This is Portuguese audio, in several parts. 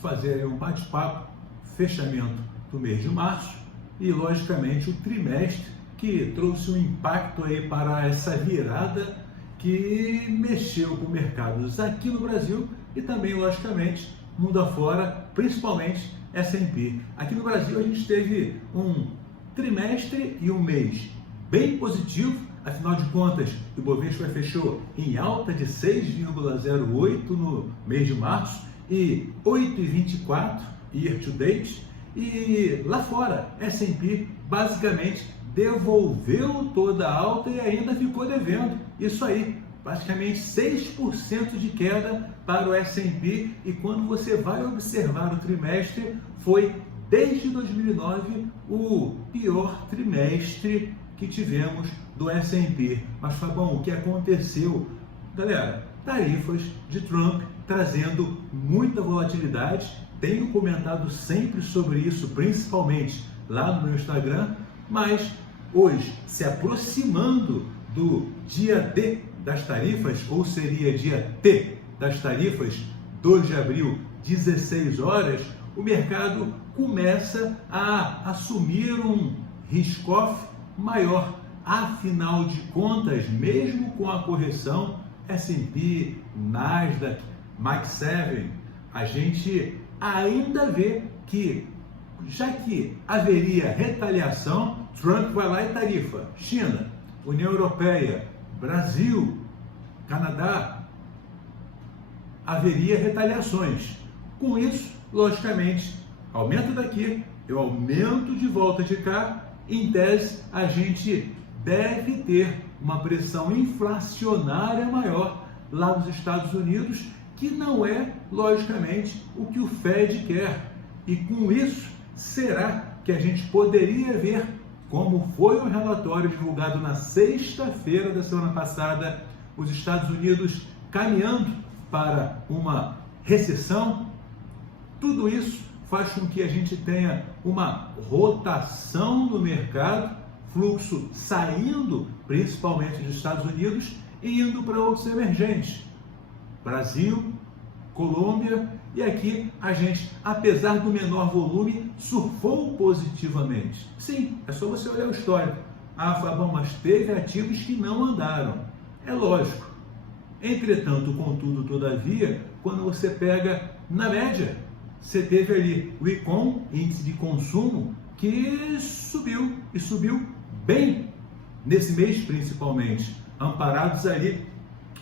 fazer um bate-papo, fechamento do mês de março e, logicamente, o trimestre que trouxe um impacto aí para essa virada que mexeu com mercados aqui no Brasil e também, logicamente, mundo afora, principalmente S&P. Aqui no Brasil a gente teve um trimestre e um mês bem positivo, afinal de contas, o Ibovespa fechou em alta de 6,08 no mês de março e 8,24 year to date. E lá fora, S&P basicamente devolveu toda a alta e ainda ficou devendo. Isso aí, praticamente 6% de queda para o S&P, e quando você vai observar o trimestre, foi desde 2009 o pior trimestre que tivemos do S&P. Mas Fabão, o que aconteceu? Galera, tarifas de Trump trazendo muita volatilidade. Tenho comentado sempre sobre isso, principalmente lá no meu Instagram, mas hoje, se aproximando do dia D das tarifas, ou seria dia T das tarifas, 2 de abril, 16 horas, o mercado começa a assumir um risk-off maior. Afinal de contas, mesmo com a correção, S&P, Nasdaq, Mag 7, a gente ainda vê que, já que haveria retaliação, Trump vai lá e tarifa China, União Europeia, Brasil, Canadá, haveria retaliações. Com isso, logicamente, aumento daqui, eu aumento de volta de cá. Em tese, a gente deve ter uma pressão inflacionária maior lá nos Estados Unidos, que não é, logicamente, o que o Fed quer. E com isso, será que a gente poderia ver, como foi o relatório divulgado na sexta-feira da semana passada, os Estados Unidos caminhando para uma recessão? Tudo isso faz com que a gente tenha uma rotação no mercado, fluxo saindo principalmente dos Estados Unidos e indo para outros emergentes, Brasil, Colômbia, e aqui a gente, apesar do menor volume, surfou positivamente. Sim, é só você olhar o histórico. Ah, Fabão, mas teve ativos que não andaram. É lógico. Entretanto, contudo, todavia, quando você pega na média, você teve ali o ICOM, índice de consumo, que subiu, e subiu bem nesse mês principalmente, amparados ali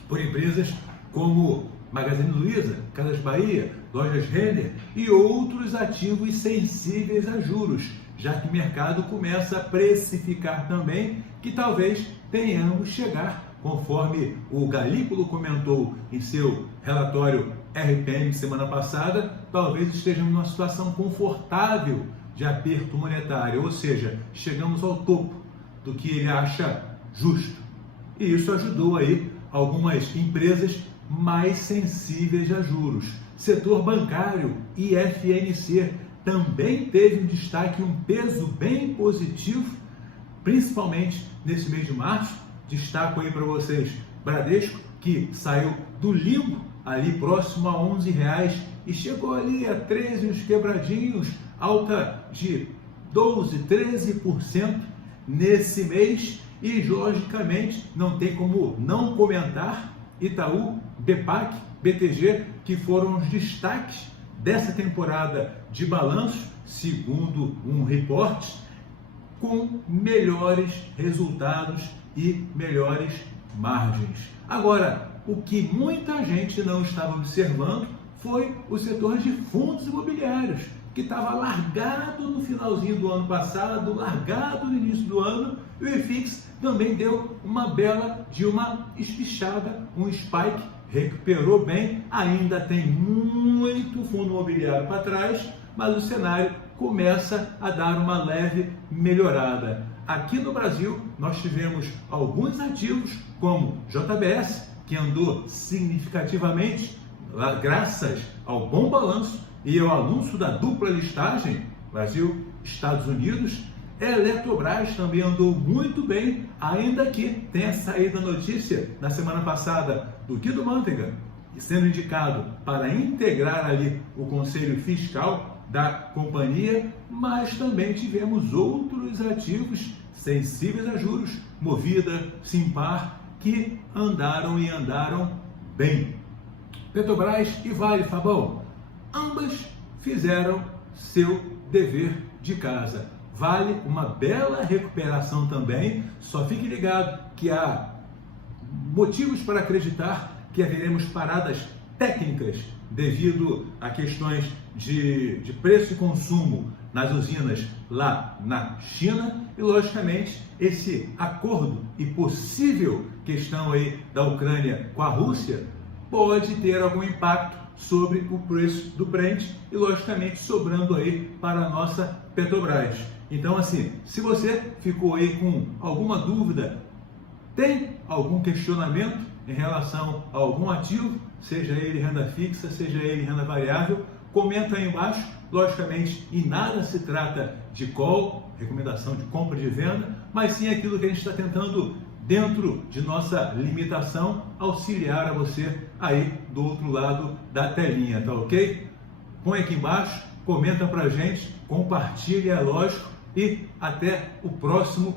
por empresas como Magazine Luiza, Casas Bahia, Lojas Renner e outros ativos sensíveis a juros, já que o mercado começa a precificar também que talvez tenhamos chegar, conforme o Galípolo comentou em seu relatório RPM semana passada, talvez estejamos numa situação confortável de aperto monetário, ou seja, chegamos ao topo do que ele acha justo. E isso ajudou aí algumas empresas mais sensíveis a juros. Setor bancário e FNC também teve um destaque, um peso bem positivo, principalmente nesse mês de março. Destaco aí para vocês Bradesco, que saiu do limbo ali próximo a R$11 e chegou ali a 13 uns quebradinhos, alta de 12, 13% nesse mês. E logicamente não tem como não comentar Itaú, BPAC, BTG, que foram os destaques dessa temporada de balanço, segundo um reporte, com melhores resultados e melhores margens. Agora, o que muita gente não estava observando foi o setor de fundos imobiliários, que estava largado no finalzinho do ano passado, largado no início do ano, e o IFIX também deu uma bela de uma espichada, um spike, recuperou bem, ainda tem muito fundo imobiliário para trás, mas o cenário começa a dar uma leve melhorada. Aqui no Brasil, nós tivemos alguns ativos, como JBS, que andou significativamente, graças ao bom balanço e ao anúncio da dupla listagem, Brasil-Estados Unidos. Eletrobras também andou muito bem, ainda que tenha saído a notícia na semana passada do Guido Mantega sendo indicado para integrar ali o conselho fiscal da companhia, mas também tivemos outros ativos sensíveis a juros, Movida, Simpar, que andaram e andaram bem. Petrobras e Vale, Fabão, ambas fizeram seu dever de casa. Vale uma bela recuperação também, só fique ligado que há motivos para acreditar que haveremos paradas técnicas devido a questões de preço e consumo nas usinas lá na China e, logicamente, esse acordo e possível questão aí da Ucrânia com a Rússia pode ter algum impacto sobre o preço do Brent e, logicamente, sobrando aí para a nossa Petrobras. Então, assim, se você ficou aí com alguma dúvida, tem algum questionamento em relação a algum ativo, seja ele renda fixa, seja ele renda variável, comenta aí embaixo. Logicamente, em nada se trata de call, recomendação de compra e de venda, mas sim aquilo que a gente está tentando, dentro de nossa limitação, auxiliar a você aí do outro lado da telinha, tá ok? Põe aqui embaixo, comenta pra gente, compartilha, é lógico, e até o próximo